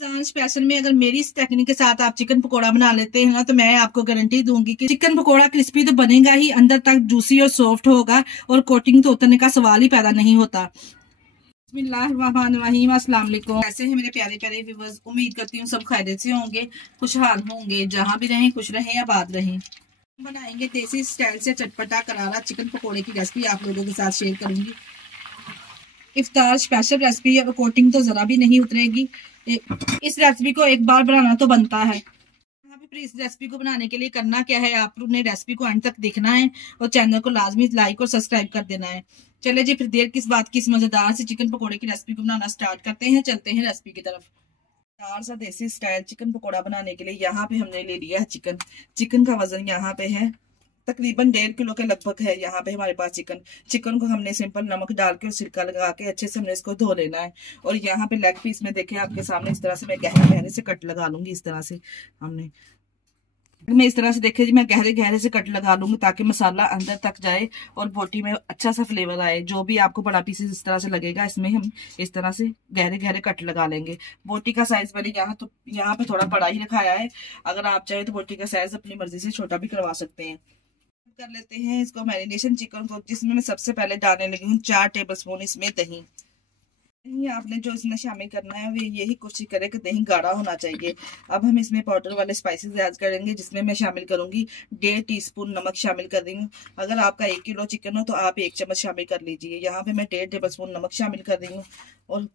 Special में अगर मेरी इस टेक्निक के साथ आप चिकन पकोड़ा बना लेते हैं ना, तो मैं आपको गारंटी दूंगी कि चिकन पकोड़ा क्रिस्पी तो बनेगा ही, अंदर तक जूसी और सॉफ्ट होगा और कोटिंग तो उतरने का सवाल ही पैदा नहीं होता। बिस्मिल्लाहिर्रहमानिर्रहीम, अस्सलाम वालेकुम। कैसे हैं मेरे प्यारे प्यारे व्यूअर्स? उम्मीद करती हूँ सब खैरियत से होंगे, खुशहाल होंगे, जहाँ भी रहें खुश रहें आबाद रहें। बनाएंगे देसी स्टाइल से चटपटा करारा चिकन पकोड़े की रेसिपी आप लोगों के साथ शेयर करूंगी। इफ्तार स्पेशल रेसिपी है और कोटिंग तो जरा भी नहीं उतरेगी। इस रेसिपी को एक बार बनाना तो बनता है। यहाँ पे इस रेसिपी को बनाने के लिए करना क्या है, आपने रेसिपी को एंड तक देखना है और चैनल को लाजमी लाइक और सब्सक्राइब कर देना है। चले जी, फिर देर किस बात की, इस मजेदार से चिकन पकोड़े की रेसिपी को बनाना स्टार्ट करते हैं। चलते हैं रेसिपी की तरफ। मजेदार सा देसी स्टाइल चिकन पकोड़ा बनाने के लिए यहाँ पे हमने ले लिया है चिकन। चिकन का वजन यहाँ पे है तकरीबन 1.5 किलो के लगभग है। यहाँ पे हमारे पास चिकन को हमने सिंपल नमक डाल के और सिरका लगा के अच्छे से हमने इसको धो लेना है। और यहाँ पे लेग पीस में देखे आपके सामने इस तरह से मैं गहरे गहरे से कट लगा लूंगी। इस तरह से मैं इस तरह से देखे जी, मैं गहरे गहरे से कट लगा लूंगी ताकि मसाला अंदर तक जाए और बोटी में अच्छा सा फ्लेवर आए। जो भी आपको बड़ा पीसेस इस तरह से लगेगा, इसमें हम इस तरह से गहरे गहरे कट लगा लेंगे। बोटी का साइज मैंने यहाँ पे थोड़ा बड़ा ही रखाया है। अगर आप चाहे तो बोटी का साइज अपनी मर्जी से छोटा भी करवा सकते हैं। कर लेते हैं इसको मैरिनेशन चिकन को, जिसमें मैं सबसे पहले डालने लगी हूँ 4 टेबलस्पून इसमें दही। आपने जो इसमें शामिल करना है वो यही कोशिश करें कि दही गाढ़ा होना चाहिए। अब हम इसमें पाउडर वाले स्पाइसेस ऐड करेंगे, जिसमें मैं शामिल करूंगी 1.5 टीस्पून नमक शामिल कर रही हूँ। अगर आपका 1 किलो चिकन हो तो आप 1 चम्मच शामिल कर लीजिए। यहाँ पे मैं 1.5 टेबलस्पून नमक शामिल कर रही हूँ और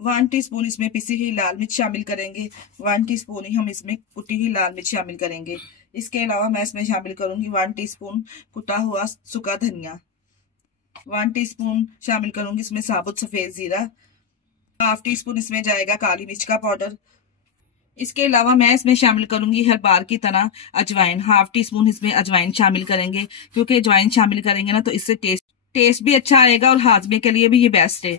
1 टीस्पून इसमें पिसी हुई लाल मिर्च शामिल करेंगे। 1 टीस्पून ही हम इसमें कुटी हुई लाल मिर्च शामिल करेंगे। इसके अलावा मैं इसमें शामिल करूंगी 1 टीस्पून कुटा हुआ सूखा धनिया। 1 टीस्पून शामिल करूंगी इसमें साबुत सफेद जीरा। 1/2 टीस्पून इसमें जाएगा काली मिर्च का पाउडर। इसके अलावा मैं इसमें शामिल करूंगी हर बार की तरह अजवाइन। 1/2 टीस्पून इसमें अजवाइन शामिल करेंगे, क्योंकि अजवाइन शामिल करेंगे ना तो इससे टेस्ट भी अच्छा आएगा और हाजमे के लिए भी ये बेस्ट है।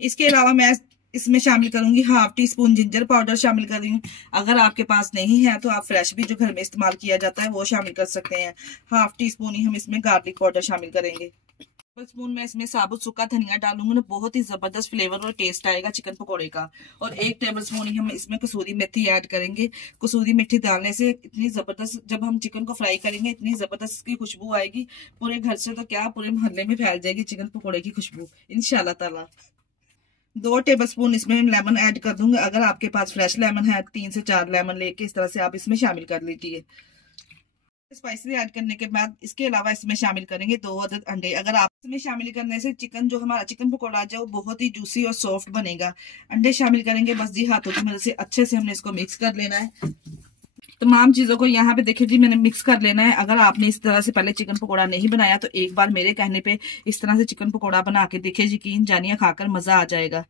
इसके अलावा मैं इसमें शामिल करूंगी 1/2 टीस्पून जिंजर पाउडर शामिल कर रही हूँ। अगर आपके पास नहीं है तो आप फ्रेश भी जो घर में इस्तेमाल किया जाता है वो शामिल कर सकते हैं। 1/2 टीस्पून ही हम इसमें गार्लिक पाउडर शामिल करेंगे। स्पून में इसमें साबुत सूखा धनिया डालूंगी ना, बहुत ही जबरदस्त फ्लेवर और टेस्ट आएगा चिकन पकोड़े का। और 1 टेबलस्पून ही हम इसमें कसूरी मेथी ऐड करेंगे। कसूरी मेथी डालने से इतनी जबरदस्त, जब हम चिकन को फ्राई करेंगे इतनी जबरदस्त इसकी खुशबू आएगी, पूरे घर से तो क्या पूरे मोहल्ले में फैल जाएगी चिकन पकोड़े की खुशबू इंशाल्लाह ताला। 2 टेबलस्पून इसमें हम लेमन ऐड कर दूंगे। अगर आपके पास फ्रेश लेमन है 3 से 4 लेमन लेके इस तरह से आप इसमें शामिल कर लीजिए। स्पाइसेस ऐड करने के बाद इसके अलावा इसमें शामिल करेंगे 2 अदद अंडे। अगर आप इसमें शामिल करने से चिकन जो हमारा चिकन पकोड़ा जो वो बहुत ही जूसी और सॉफ्ट बनेगा। अंडे शामिल करेंगे बस जी, हाथों की मदद से अच्छे से हमने इसको मिक्स कर लेना है। तमाम चीजों को यहाँ पे देखिए जी मैंने मिक्स कर लेना है। अगर आपने इस तरह से पहले चिकन पकोड़ा नहीं बनाया तो एक बार मेरे कहने पे इस तरह से चिकन पकोड़ा बना के देखिए, यकीन जानिए खाकर मजा आ जाएगा।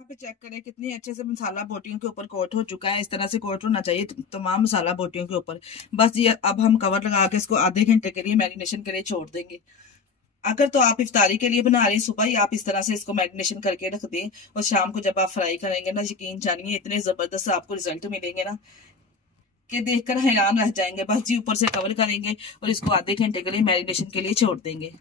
पे चेक करें कितनी अच्छे से मसाला बोटियों के ऊपर कोट हो चुका है। इस तरह से कोट होना चाहिए तमाम मसाला बोटियों के ऊपर। बस ये अब हम कवर लगा के इसको आधे घंटे के लिए मैरिनेशन के लिए छोड़ देंगे। अगर तो आप इफ्तारी के लिए बना रहे हैं सुबह ही आप इस तरह से इसको मैरिनेशन करके रख दें और शाम को जब आप फ्राई करेंगे ना, यकीन जानिए इतने जबरदस्त आपको रिजल्ट मिलेंगे ना कि देखकर हैरान रह जाएंगे। बस जी ऊपर से कवर करेंगे और इसको आधे घंटे के लिए मैरिनेशन के लिए छोड़ देंगे।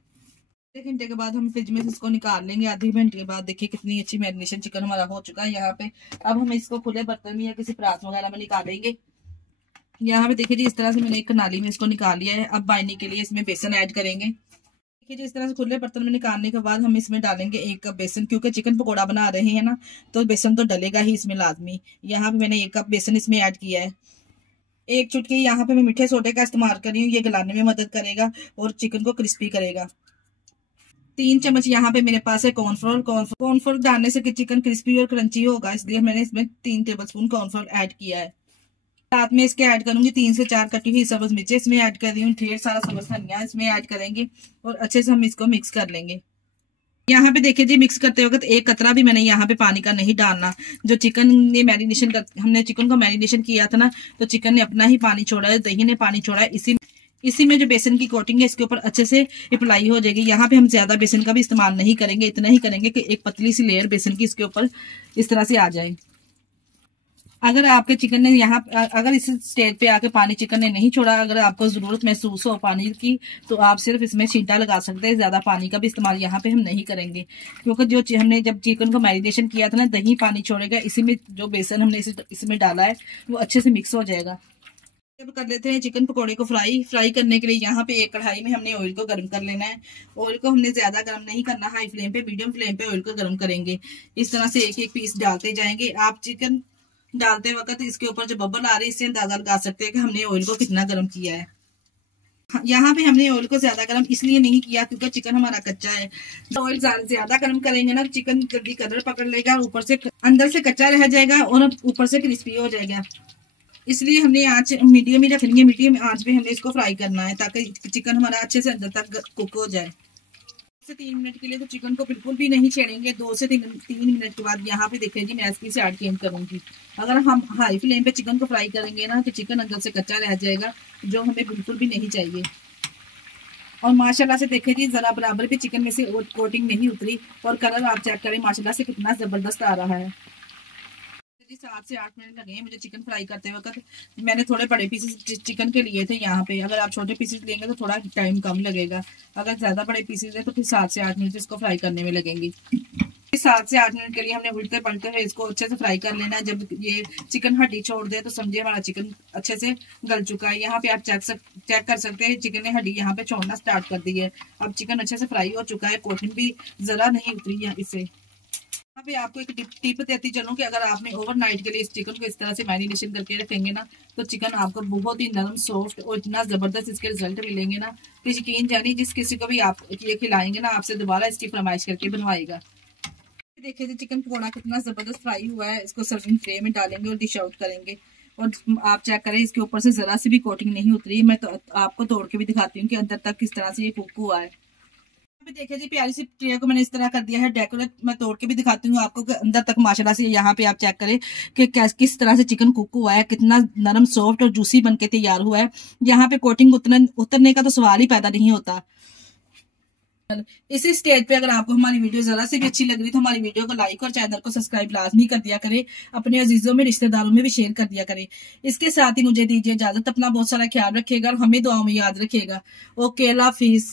आधे घंटे के बाद हम फ्रिज में से इसको निकाल लेंगे। आधे घंटे के बाद देखिए कितनी अच्छी मैरिनेशन चिकन हमारा हो चुका है यहाँ पे। अब हम इसको खुले बर्तन में या किसी परात वगैरह में निकालेंगे। यहाँ पे देखिए जी इस तरह से मैंने एक नाली में इसको निकाल लिया है। अब बाइंडिंग के लिए इसमें बेसन ऐड करेंगे। देखिए जी इस तरह से खुले बर्तन में निकालने के बाद हम इसमें डालेंगे 1 कप बेसन, क्योंकि चिकन पकोड़ा बना रहे हैं ना तो बेसन तो डलेगा ही इसमें लाजमी। यहाँ पे मैंने 1 कप बेसन इसमें ऐड किया है। 1 चुटकी यहाँ पे मैं मीठे सोडे का इस्तेमाल कर रही हूँ, ये गलाने में मदद करेगा और चिकन को क्रिस्पी करेगा। 3 चम्मच यहाँ पे मेरे पास है कॉर्नफ्लोर। कॉर्नफ्लोर डालने से चिकन क्रिस्पी और क्रंची होगा, इसलिए मैंने इसमें 3 टेबलस्पून कॉर्नफ्लोर ऐड किया है। साथ में इसके ऐड करूंगी 3 से 4 कटी हुई सब्ज मिर्चें इसमें ऐड कर रही हूँ। ढेर सारा सब्ज धनिया इसमें ऐड करेंगे और अच्छे से हम इसको मिक्स कर लेंगे। यहाँ पे देखिए जी मिक्स करते वक्त 1 कतरा भी मैंने यहाँ पे पानी का नहीं डालना। जो चिकन ने हमने चिकन को मैरिनेशन किया था ना तो चिकन ने अपना ही पानी छोड़ा है, दही ने पानी छोड़ा है। इसी में जो बेसन की कोटिंग है इसके ऊपर अच्छे से अप्लाई हो जाएगी। यहाँ पे हम ज्यादा बेसन का भी इस्तेमाल नहीं करेंगे, इतना ही करेंगे कि एक पतली सी लेयर बेसन की इसके ऊपर इस तरह से आ जाए। अगर आपके चिकन ने यहाँ अगर इस स्टेज पे आके पानी चिकन ने नहीं छोड़ा, अगर आपको जरूरत महसूस हो पानी की, तो आप सिर्फ इसमें छींटा लगा सकते हैं। ज्यादा पानी का भी इस्तेमाल यहाँ पे हम नहीं करेंगे, क्योंकि जो हमने जब चिकन को मैरिनेशन किया था ना, दही पानी छोड़ेगा, इसी में जो बेसन हमने इसमें डाला है वो अच्छे से मिक्स हो जाएगा। अब कर लेते हैं चिकन पकोड़े को फ्राई करने के लिए यहाँ पे एक कढ़ाई में हमने ऑयल को गर्म कर लेना है। ऑयल को हमने ज्यादा गर्म नहीं करना, हाई फ्लेम पे मीडियम फ्लेम पे ऑयल को गर्म करेंगे। इस तरह से एक एक पीस डालते जाएंगे। आप चिकन डालते वक्त इसके ऊपर जो बबल आ रही है, इससे अंदाजा लगा सकते हैं कि हमने ऑयल को कितना गर्म किया है। यहाँ पे हमने ऑयल को ज्यादा गर्म इसलिए नहीं किया क्योंकि चिकन हमारा कच्चा है। ऑयल ज्यादा गर्म करेंगे ना, चिकन जल्दी कलर पकड़ लेगा, ऊपर से अंदर से कच्चा रह जाएगा और ऊपर से क्रिस्पी हो जाएगा। इसलिए हमने आंच मीडियम ही रखनी है। मीडियम आंच पे हमने इसको फ्राई करना है ताकि चिकन हमारा अच्छे से अंदर तक कुक हो जाए। 2 से 3 मिनट के लिए तो चिकन को बिल्कुल भी नहीं छेड़ेंगे। 2 से 3 मिनट के बाद यहाँ पे देखिए जी, मैं इसकी से आड़ चेंज करूंगी। अगर हम हाई फ्लेम पे चिकन को फ्राई करेंगे ना, तो चिकन अंदर से कच्चा रह जाएगा, जो हमें बिल्कुल भी नहीं चाहिए। और माशाल्लाह से देखिए जी, जरा बराबर भी चिकन में से कोटिंग नहीं उतरी और कलर आप चेक करें माशाल्लाह से कितना जबरदस्त आ रहा है। 7 से 8 मिनट लगे हैं मुझे चिकन फ्राई करते वक्त। मैंने थोड़े बड़े पीसेस चिकन के लिए थे यहाँ पे। अगर आप छोटे पीसेस लेंगे तो थोड़ा टाइम कम लगेगा। अगर ज्यादा बड़े पीसेस है तो फिर 7 से 8 मिनट इसको फ्राई करने में लगेंगे। 7 से 8 मिनट के लिए हमने उल्टे पलटे हुए इसको अच्छे से फ्राई कर लेना है। जब ये चिकन हड्डी छोड़ दे तो समझिए हमारा चिकन अच्छे से गल चुका है। यहाँ पे आप चेक कर सकते हैं, चिकन ने हड्डी यहाँ पे छोड़ना स्टार्ट कर दी है। अब चिकन अच्छे से फ्राई हो चुका है, कोटिंग भी जरा नहीं उतरी है इससे। यहाँ पे आपको एक टिप देती चलूं कि अगर आपने ओवरनाइट के लिए इस चिकन को इस तरह से मैरिनेशन करके रखेंगे ना, तो चिकन आपको बहुत ही नरम, सॉफ्ट और इतना जबरदस्त इसके रिजल्ट मिलेंगे ना, तो यकीन जानिए जिस किसी को भी आप ये खिलाएंगे ना, आपसे दोबारा इसकी फरमाइश करके बनवाएगा। देखिए चिकन पकौड़ा कितना जबरदस्त फ्राई हुआ है। इसको सर्विंग ट्रे में डालेंगे और डिश आउट करेंगे। और आप चेक करें, इसके ऊपर से जरा सी भी कोटिंग नहीं उतरी। मैं तो आपको तोड़ के भी दिखाती हूँ कि अंदर तक किस तरह से ये कुक हुआ है। देखिए जी, प्यारी सी ट्रे को मैंने इस तरह कर दिया है डेकोरेट। मैं तोड़ के भी दिखाती हूँ आपको कि अंदर तक माशाल्लाह से यहाँ पे आप चेक करें कि किस तरह से चिकन कुक हुआ है, कितना नरम, सॉफ्ट और जूसी बनके तैयार हुआ है। यहाँ पे कोटिंग उतरने का तो सवाल ही पैदा नहीं होता। इसी स्टेज पे अगर आपको हमारी वीडियो जरा से भी अच्छी लग रही तो हमारी वीडियो को लाइक और चैनल को सब्सक्राइब लाजमी कर दिया करें। अपने अजीजों में, रिश्तेदारों में भी शेयर कर दिया करें। इसके साथ ही मुझे दीजिए इजाजत। अपना बहुत सारा ख्याल रखिएगा और हमें दुआओं में याद रखिएगा। ओके, अल्लाह हाफिज।